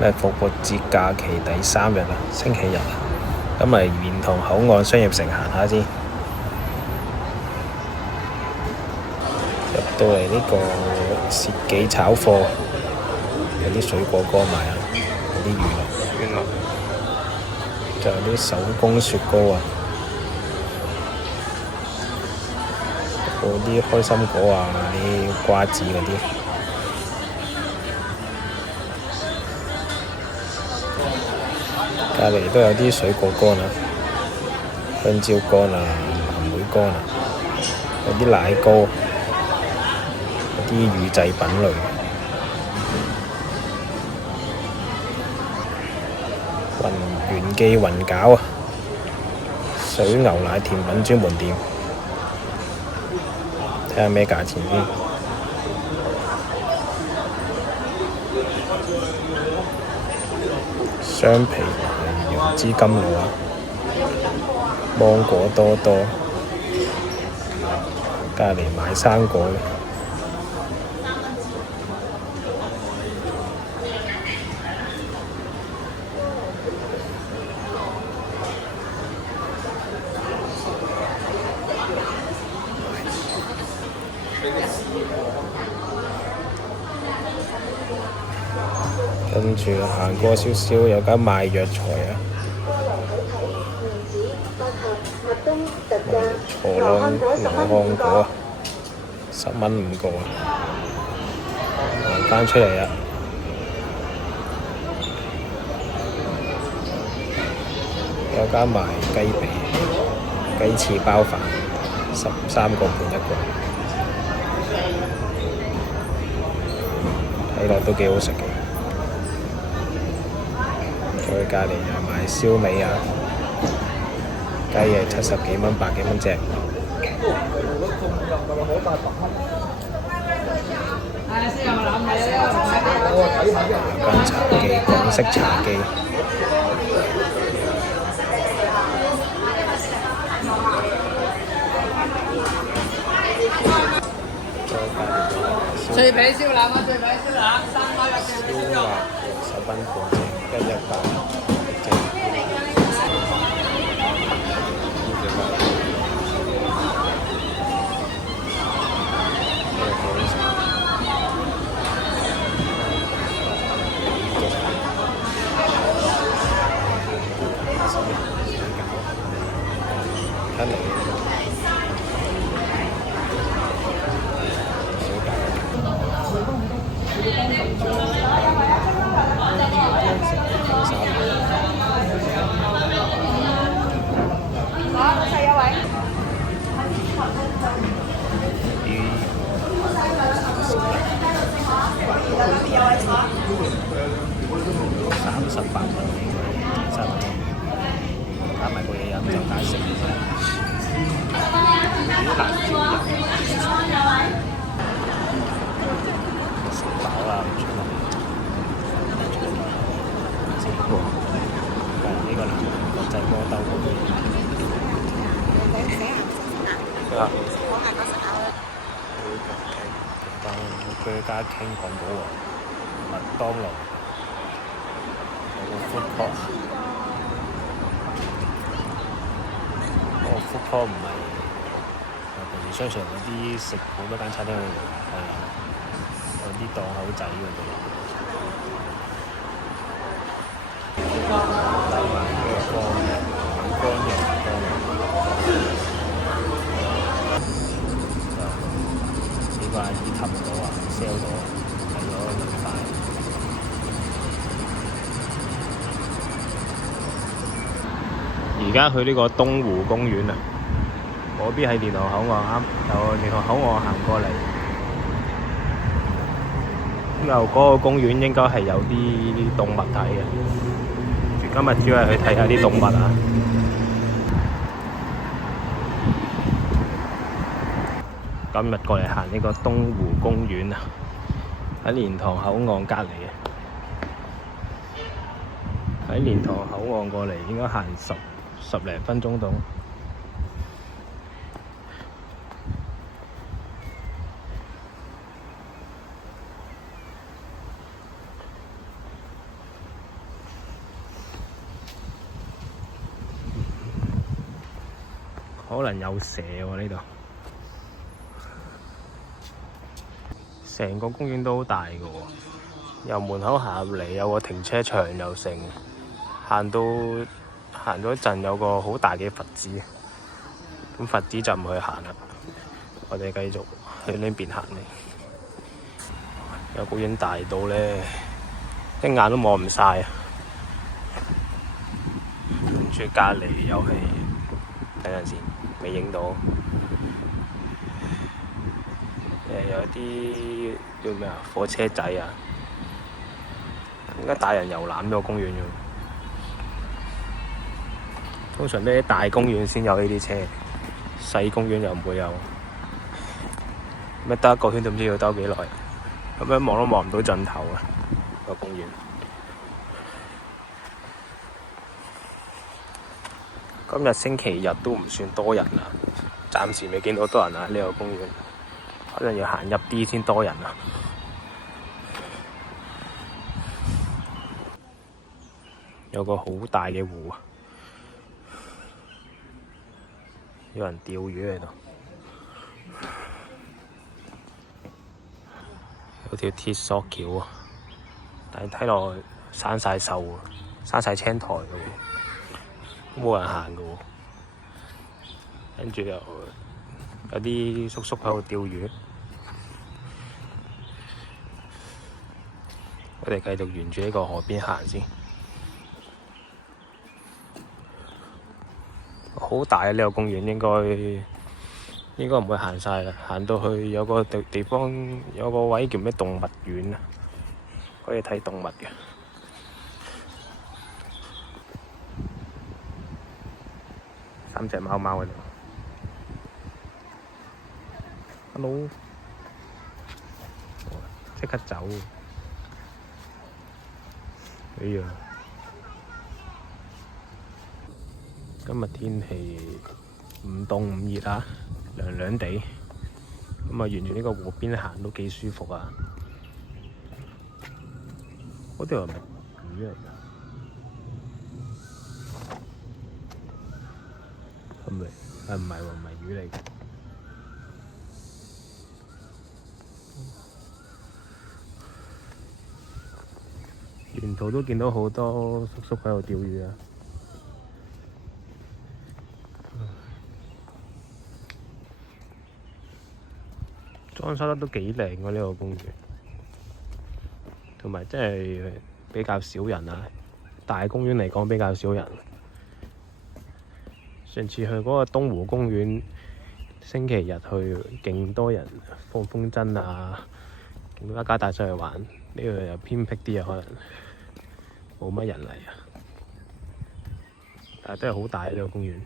咩復活節假期第3日啊，星期日啊，咁嚟蓮塘口岸商業城行下先。入到嚟呢個薛記炒貨，有啲水果乾賣啊，有啲娛樂，仲有啲手工雪糕啊，有啲開心果啊，啲瓜子嗰啲。隔離都有啲水果乾啊，香蕉乾啊，藍莓乾啊，有啲奶糕，有啲乳製品類。元記雲餃啊，水牛奶甜品專門店，睇下咩價錢先。雙皮楊枝甘露啊，芒果多多，隔離買生果嘅。跟住行過少少有間賣藥材啊，羅漢果啊，10蚊5個啊，行翻出嚟啊，有間賣雞髀、雞翅包飯，13個半一個，睇落都幾好食嘅。再隔離又賣燒味啊，雞係70幾蚊、100幾蚊隻。有間茶記，港式茶記。脆皮燒腩啊！脆皮燒腩，3蚊一隻。燒鴨60蚊半隻，一100隻。睇嚟。38蚊真係，加埋個嘢飲就80蚊。啲辣椒油食飽啦，唔出嚟。呢個國際魔兜嗰個嘢。Burger King 漢堡王，麥當勞。food court， food court 唔係平時商場嗰啲食好多間餐廳嗰度，係有啲檔口仔嗰度。帶埋呢個乾羊呢個阿姨氹到啊 ，sell 到睇咗2塊。而家去呢個東湖公園啊，嗰邊係蓮塘口岸，啱由蓮塘口岸行過嚟。咁又嗰個公園應該係有啲動物睇嘅。今日主要係去睇下啲動物啊。今日過嚟行呢個東湖公園啊，喺蓮塘口岸隔離嘅。喺蓮塘口岸過嚟應該行十零分鐘到。可能有蛇喎呢度。成個公園都好大㗎喎，由門口行入嚟有個停車場又成，行咗一陣有個好大嘅佛寺，咁佛寺就唔去行啦，我哋繼續去呢邊行嚟。有公園大到咧，一眼都望唔晒啊！跟住隔離又係，等陣先，未影到。有啲叫咩啊？火車仔啊！點解大人遊覽呢個公園嘅？通常都係大公園先有呢啲車，細公園又唔會有。乜兜一個圈都唔知要兜幾耐，咁樣望都望唔到盡頭啊！個公園。今日星期日都唔算多人啊，暫時未見到多人啊！呢個公園可能要行入啲先多人啊。有個好大嘅湖啊，有人釣魚喺度，有條鐵索橋啊，但係睇落生晒鏽啊，生晒青苔嘅喎，冇人行嘅喎，跟住又有啲叔叔喺度釣魚，我哋繼續沿住呢個河邊行先。好大啊！呢個公園應該唔會行晒啦，行到去有個地方，有個位叫咩動物園啊，可以睇動物嘅。3隻貓貓喺度。Hello， 即刻走。哎呀！今日天氣唔凍唔熱啊，涼涼地，咁啊沿住呢個湖邊行都幾舒服啊！嗰條係咪魚嚟㗎？係咪？唔係喎，唔係魚嚟嘅。沿途都見到好多叔叔喺度釣魚啊！裝修得都幾靚喎，呢個公園，同埋真係比較少人啊！大公園嚟講比較少人。上次去嗰個東湖公園，星期日去勁多人放風箏啊，勁多一家大細去玩。呢個又偏僻啲啊，可能冇乜人嚟啊，但係都係好大呢個公園。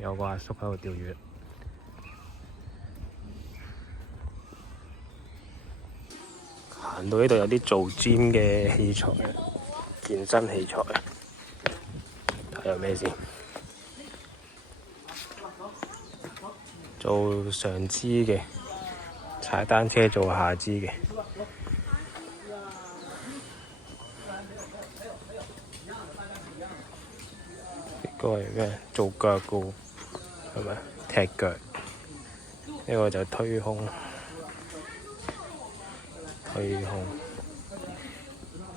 有個阿叔喺度釣魚。行到呢度有啲做 gym 嘅器材，健身器材，睇下有咩先？做上肢嘅，踩單車做下肢嘅。呢個係咩？做腳嘅喎，係咪？踢腳。呢個就推胸。推胸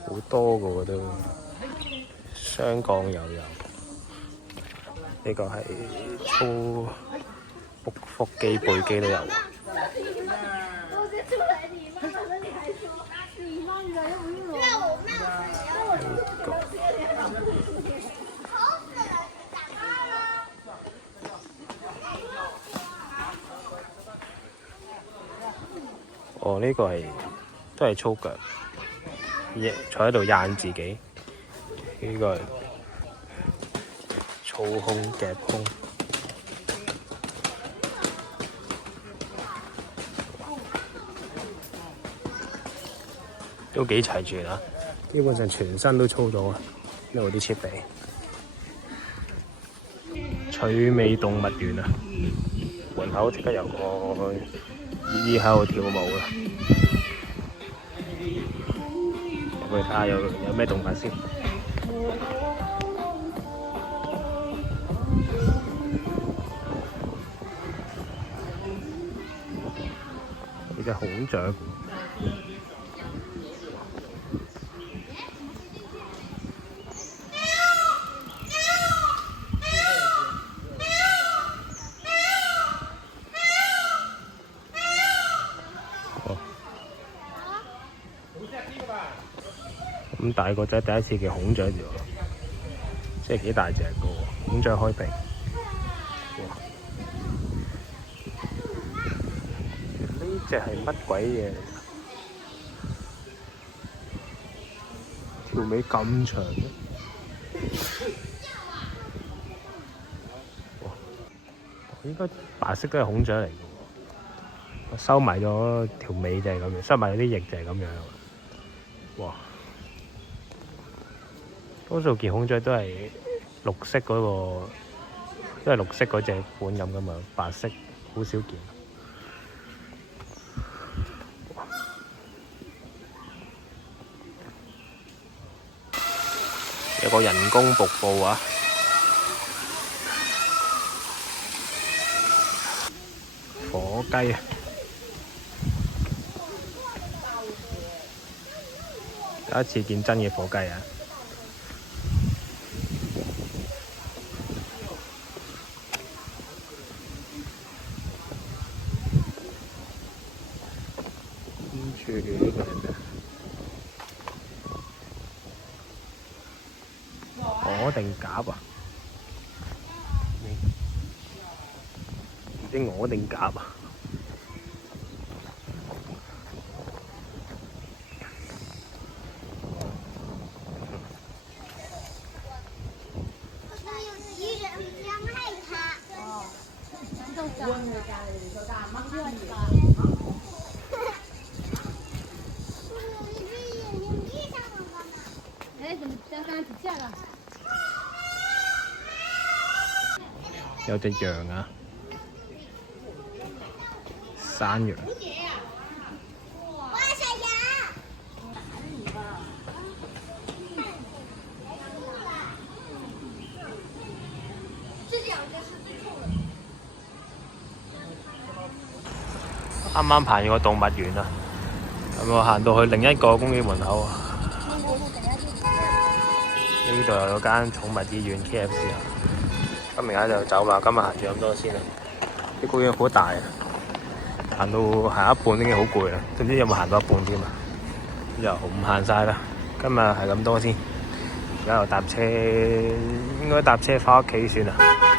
好多個都，雙槓又有，呢個係粗腹肌、背肌都有。哦，呢個係。都係粗腳，坐喺度掗自己。呢個係操胸夾胸，都幾齊全啊！基本上全身都操到啊！呢度啲設備。趣味動物園啊！門口即刻有個姨姨喺度跳舞啦。去睇下有咩動物先。呢隻孔雀。咁大個仔第一次見孔雀啫喎，即係幾大隻個喎，孔雀開屏。哇！呢隻係乜鬼嘢嚟？條尾咁長嘅，哇！應該白色都係孔雀嚟嘅喎，收埋咗條尾就係咁樣，收埋啲翼就係咁樣。哇！多數見孔雀都係綠色嗰個，都係綠色嗰隻款咁噶嘛，白色好少見。有個人工瀑布啊！火雞啊！第一次見真嘅火雞啊！跟住呢個係咩？鵝定鴿啊？唔知鵝定鴿啊？有隻羊啊，山羊。啱啱行完個動物園啊，咁我行到去另一個公園門口啊。呢度又有間寵物醫院 KFC 啊。今日就走啦，今日行住咁多先啦。啲公園好大啊，行一半已經好攰啦，都唔知有冇行到一半添啊。又唔行晒啦，今日係咁多先。而家又搭車，應該搭車返屋企算啦。